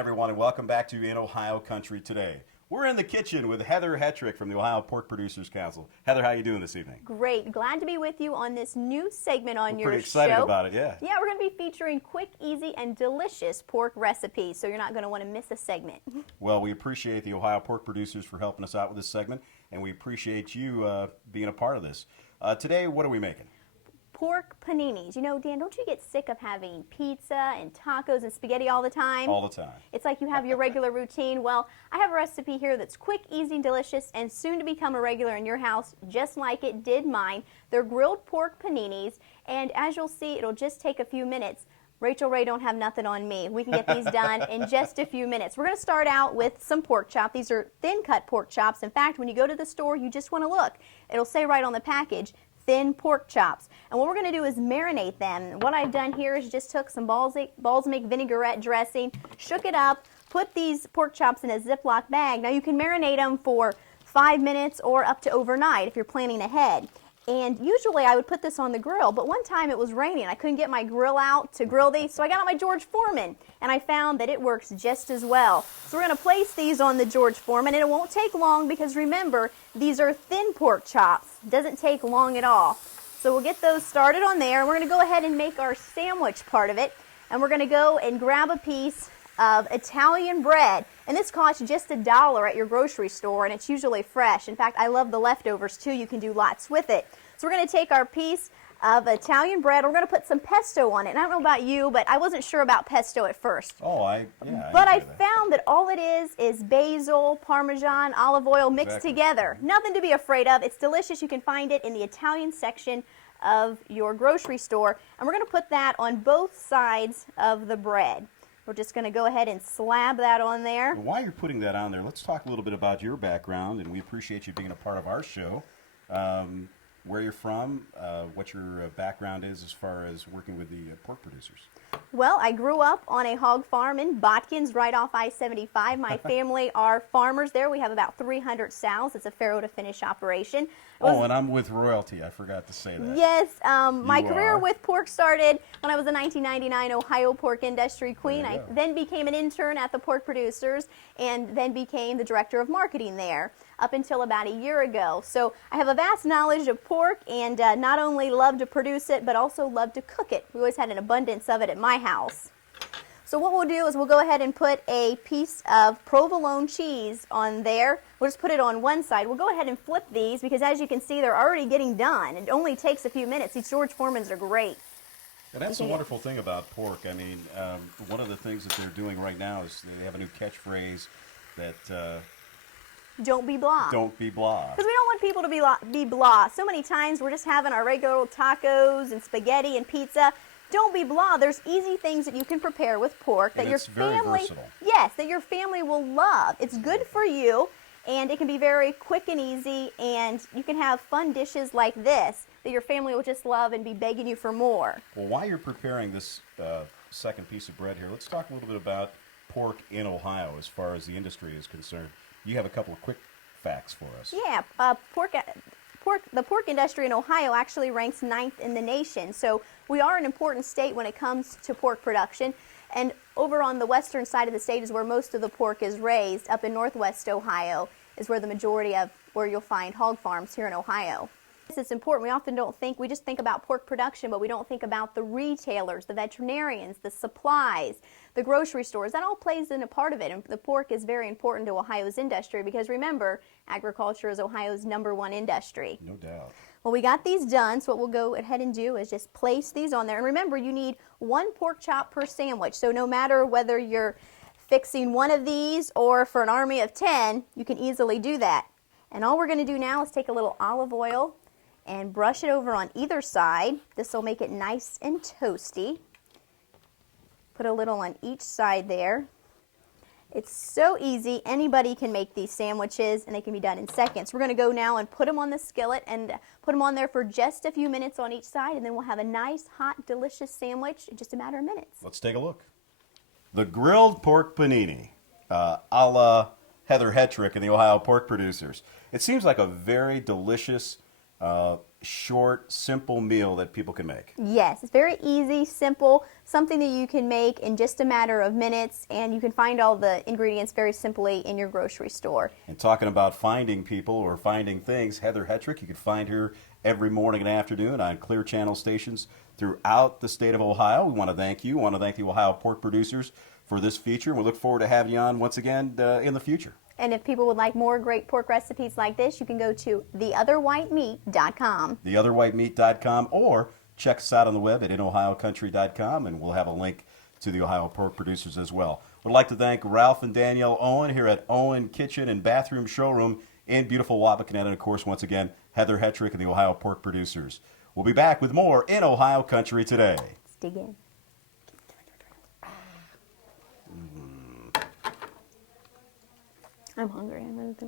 everyone, and welcome back to In Ohio Country Today. We're in the kitchen with Heather Hetttrick from the Ohio Pork Producers Council. Heather, how are you doing this evening? Great. Glad to be with you on this new segment on your show. Pretty excited about it, yeah. Yeah, we're going to be featuring quick, easy, and delicious pork recipes, so you're not going to want to miss a segment. Well, we appreciate the Ohio Pork Producers for helping us out with this segment, and we appreciate you being a part of this. Today, what are we making? Pork paninis. You know, Dan, don't you get sick of having pizza and tacos and spaghetti all the time? All the time. It's like you have your regular routine. Well, I have a recipe here that's quick, easy, delicious, and soon to become a regular in your house, just like it did mine. They're grilled pork paninis, and as you'll see, it'll just take a few minutes. Rachel Ray don't have nothing on me. We can get these done in just a few minutes. We're going to start out with some pork chop. These are thin cut pork chops. In fact, when you go to the store, you just want to look. It'll say right on the package, thin pork chops. And what we're going to do is marinate them. What I've done here is just took some balsamic vinaigrette dressing, shook it up, put these pork chops in a Ziploc bag. Now you can marinate them for 5 minutes or up to overnight if you're planning ahead. And usually I would put this on the grill, but one time it was raining. I couldn't get my grill out to grill these, so I got out my George Foreman, and I found that it works just as well. So we're going to place these on the George Foreman, and it won't take long because remember, these are thin pork chops. It doesn't take long at all. So we'll get those started on there, and we're going to go ahead and make our sandwich part of it. And we're going to go and grab a piece of Italian bread, and this costs just $1 at your grocery store, and it's usually fresh. In fact, I love the leftovers too. You can do lots with it. So we're going to take our piece of Italian bread. We're going to put some pesto on it. And I don't know about you, but I wasn't sure about pesto at first. Oh, I found that all it is basil, Parmesan, olive oil mixed together. Nothing to be afraid of. It's delicious. You can find it in the Italian section of your grocery store. And we're going to put that on both sides of the bread. We're just going to go ahead and slab that on there. Well, while you're putting that on there, let's talk a little bit about your background, and we appreciate you being a part of our show. Where you're from, what your background is as far as working with the pork producers. Well, I grew up on a hog farm in Botkins, right off I-75. My family are farmers there. We have about 300 sows. It's a farrow to finish operation. And I'm with royalty. I forgot to say that. Yes, my career with pork started when I was a 1999 Ohio Pork Industry Queen. I then became an intern at the Pork Producers and then became the director of marketing there up until about a year ago. So I have a vast knowledge of pork and not only love to produce it, but also love to cook it. We always had an abundance of it at my house. So what we'll do is we'll go ahead and put a piece of provolone cheese on there. We'll just put it on one side. We'll go ahead and flip these because as you can see, they're already getting done. It only takes a few minutes. These George Foreman's are great. And that's the wonderful thing about pork. I mean, one of the things that they're doing right now is they have a new catchphrase that... don't be blah. Don't be blah. Because we don't want people to be blah. So many times we're just having our regular old tacos and spaghetti and pizza. Don't be blah. There's easy things that you can prepare with pork that your family, that your family will love. It's good for you, and it can be very quick and easy, and you can have fun dishes like this that your family will just love and be begging you for more. Well, while you're preparing this second piece of bread here, let's talk a little bit about pork in Ohio as far as the industry is concerned. You have a couple of quick facts for us. Yeah, the pork industry in Ohio actually ranks 9th in the nation. So we are an important state when it comes to pork production. And over on the western side of the state is where most of the pork is raised. Up in northwest Ohio is where the majority of where you'll find hog farms here in Ohio. It's important. We often don't think, we just think about pork production, but we don't think about the retailers, the veterinarians, the supplies, the grocery stores. That all plays in a part of it. And the pork is very important to Ohio's industry because remember, agriculture is Ohio's #1 industry. No doubt. Well, we got these done, so what we'll go ahead and do is just place these on there. And remember, you need 1 pork chop per sandwich. So no matter whether you're fixing one of these or for an army of 10, you can easily do that. And all we're going to do now is take a little olive oil and brush it over on either side. This will make it nice and toasty. Put a little on each side there. It's so easy. Anybody can make these sandwiches, and they can be done in seconds. We're going to go now and put them on the skillet and put them on there for just a few minutes on each side, and then we'll have a nice, hot, delicious sandwich in just a matter of minutes. Let's take a look. The grilled pork panini, a la Heather Hetttrick and the Ohio Pork Producers. It seems like a very delicious short, simple meal that people can make. Yes, it's very easy, simple, something that you can make in just a matter of minutes, and you can find all the ingredients very simply in your grocery store. And talking about finding people or finding things, Heather Hetttrick, you can find her every morning and afternoon on Clear Channel stations throughout the state of Ohio. We want to thank you. We want to thank the Ohio pork producers for this feature. We look forward to having you on once again in the future. And if people would like more great pork recipes like this, you can go to theotherwhitemeat.com. Theotherwhitemeat.com, or check us out on the web at inohiocountry.com, and we'll have a link to the Ohio pork producers as well. We'd like to thank Ralph and Danielle Owen here at Owen Kitchen and Bathroom Showroom in beautiful Wapakoneta, and of course, once again, Heather Hetttrick and the Ohio pork producers. We'll be back with more in Ohio Country today. Let's dig in. I'm hungry. I'm ready to go.